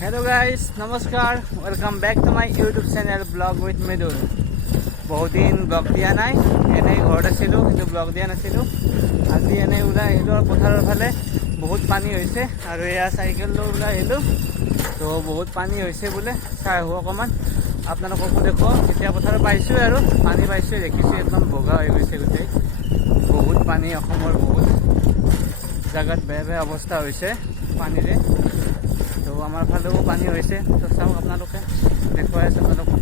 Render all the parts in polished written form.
Hello guys, नमस्कार। Welcome back to my YouTube channel blog with Mridul. बहुत दिन blog दिया নাই, এনেই ঘৰত আছিলোঁ কিন্তু ব্লগ দিয়া নাছিলোঁ। আজি এনেই ওলাই আহিলোঁ আৰু পথাৰৰ ফালে বহুত পানী হৈছে আৰু এয়া চাইকেল লৈ ওলাই আহিলোঁ। তো বহুত পানী হৈছে বোলে, চাই আহোঁ অকণমান, আপোনালোককো দেখুৱাওঁ। এতিয়া পথাৰত পাইছোঁ আৰু পানী পাইছোঁ, দেখিছোঁ একদম বগা হৈ গৈছে গোটেই। বহুত পানী, অসমৰ বহুত জাগাত বেয়া বেয়া অৱস্থা হৈছে পানীৰে। তো আমাৰ ফালেও পানী হৈছে, তো চাওক আপোনালোকে, দেখুৱাই আছে আপোনালোকক।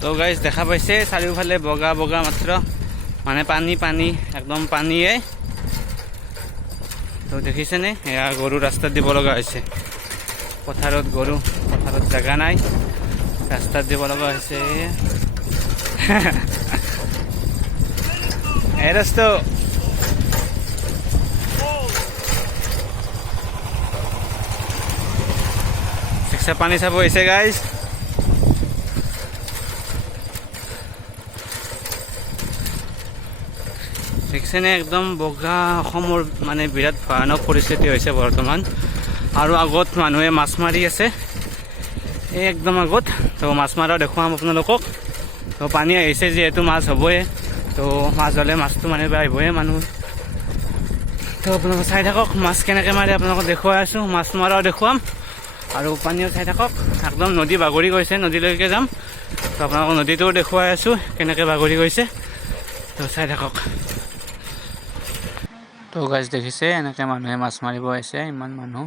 তো গাইজ দেখা পাইছে চাৰিওফালে বগা বগা মাত্ৰ, মানে পানী পানী, একদম পানীয়ে। তো দেখিছেনে, এয়া গৰু ৰাস্তাত দিব লগা হৈছে। পথাৰত গৰু, পথাৰত জেগা নাই, ৰাস্তাত দিব লগা হৈছে। এই ৰাস্তা পানী চাব হৈছে গাইজ। দেখিছেনে, একদম বগা, অসমৰ মানে বিৰাট ভয়ানক পৰিস্থিতি হৈছে বৰ্তমান। আৰু আগত মানুহে মাছ মাৰি আছে, এই একদম আগত। তো মাছ মাৰা দেখুৱাম আপোনালোকক। তো পানী আহিছে যিহেতু মাছ হ'বই, তো মাছ হ'লে মাছটো মাৰিব আহিবই মানুহ। তো আপোনালোকে চাই থাকক, মাছ কেনেকৈ মাৰে আপোনালোকক দেখুৱাই আছোঁ, মাছ মৰাও দেখুৱাম আৰু পানীও চাই থাকক। একদম নদী বাগৰি গৈছে, নদীলৈকে যাম। তো আপোনালোকক নদীটোও দেখুৱাই আছোঁ কেনেকৈ বাগৰি গৈছে, তো চাই থাকক। তো গাইজ দেখিছে, এনেকৈ মানুহে মাছ মাৰিব আহিছে, ইমান মানুহ।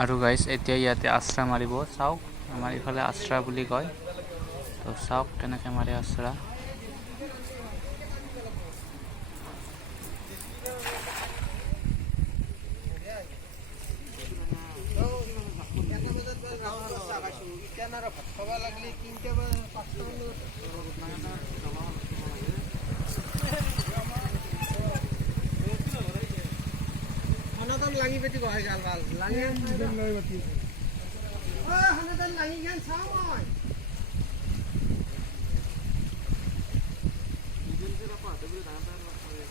আৰু গাইজ এতিয়া ইয়াতে আশ্ৰা মাৰিব, চাওক। আমাৰ ইফালে আশ্ৰা বুলি কয়, তো চাওক কেনেকৈ মাৰে আশ্ৰা। লাঙি পেটি গহাই গাল ভাল লাঙি লৈ বাতি ও হানাদান লাঙি গান চাও মই দিন কে রাপা দেবরে দানা দানা করে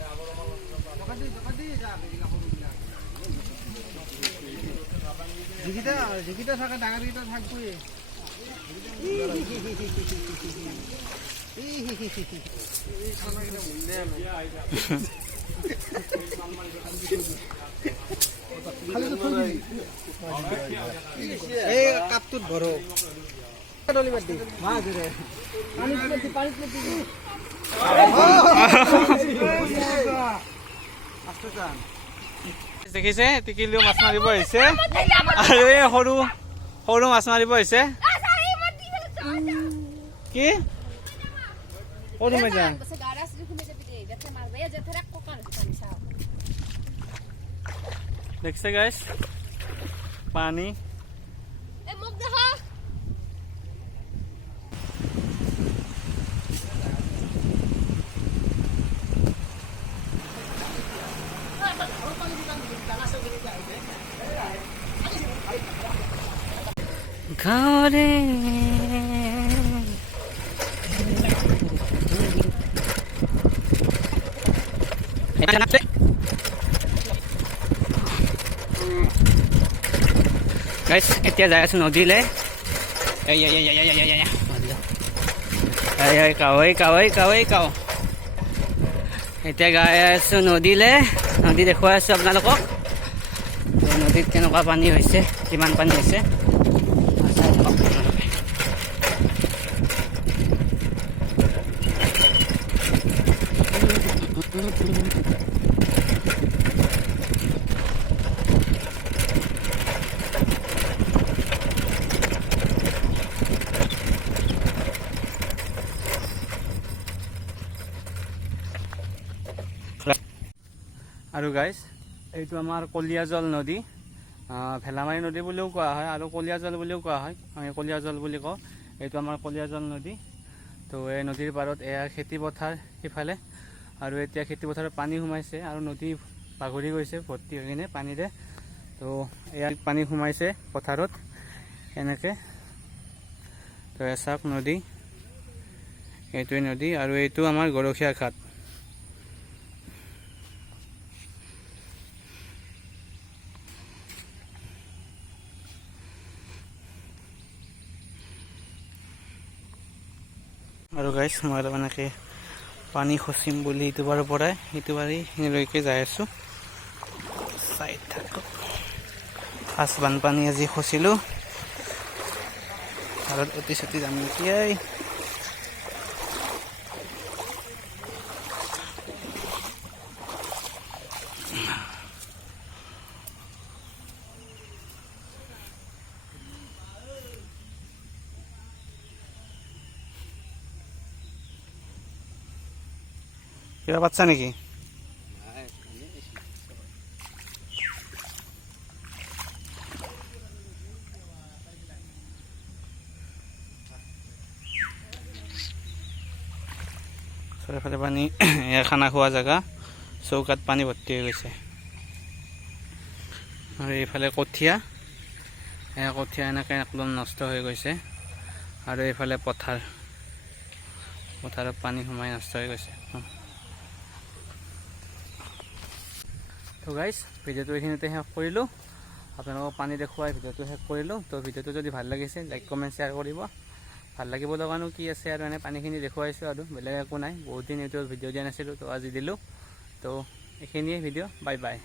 এ আবার আমার বকাদি যা বেরিলা হলুলা জিগিটা থাকা ডাঙারিটা থাকবে। কাপটোত ভরো দেখিছে, টিকিলিও মাছ মাৰিব আহিছে আৰু এই সৰু সৰু মাছ মাৰিব আহিছে। কি সৰু মাছ দেখছে গাইছ, পানী ঘৰে গাইছ, এতিয়া যাই আছো নদীলৈ। কাৱৈ কাৱৈ কাৱৈ কাও, এতিয়া গাই আছো নদীলৈ, নদী দেখুৱাই আছো আপোনালোকক। নদীত কেনেকুৱা পানী হৈছে, কিমান পানী হৈছে। আৰু গাইজ, এইটো আমাৰ কলিয়াজল নদী, ভেলামাৰী নদী বুলিও কোৱা হয় আৰু কলিয়াজল বুলিও কোৱা হয়। আমি কলিয়াজল বুলি কওঁ, এইটো আমাৰ কলিয়াজল নদী। তো এই নদীৰ পাৰত এয়া খেতি পথাৰ সিফালে, আৰু এতিয়া খেতি পথাৰত পানী সোমাইছে আৰু নদী বাগৰি গৈছে ভৰ্তি হৈ কিনে পানীৰে। তো এয়া পানী সোমাইছে পথাৰত এনেকৈ। তো চাওক নদী, এইটোৱে নদী আৰু এইটো আমাৰ গৰখীয়া ঘাট। আৰু গাইছ মই এনেকৈ পানী খচিম বুলি ইটো বাৰৰ পৰাই সিটো বাৰীলৈকে যাই আছোঁ। চাই থাকক। ফাৰ্ষ্ট বানপানী আজি খচিলোঁ আৰু অতি চতি যাম এতিয়াই। কিবা পাচ্ছা নেকি? চাৰিওফালে পানী, এয়া খানা খোৱা জেগা, চৌকাত পানী ভৰ্তি হৈ গৈছে। আৰু এইফালে কঠীয়া, এয়া কঠীয়া এনেকৈ একদম নষ্ট হৈ গৈছে। আৰু এইফালে পথাৰত পানী সোমাই নষ্ট হৈ গৈছে। তো গাইজ ভিডিঅ'টো এইখিনিতে শেষ কৰিলোঁ। আপোনালোকক পানী দেখুৱাই ভিডিঅ'টো শেষ কৰিলোঁ। তো ভিডিঅ'টো যদি ভাল লাগিছে লাইক কমেণ্ট শ্বেয়াৰ কৰিব। ভাল লাগিব লগানো কি আছে আৰু এনে পানীখিনি দেখুৱাইছোঁ আৰু বেলেগ একো নাই। বহুত দিন ইউটিউবত ভিডিঅ' দিয়া নাছিলোঁ, তো আজি দিলোঁ। তো এইখিনিয়ে ভিডিঅ', বাই বাই।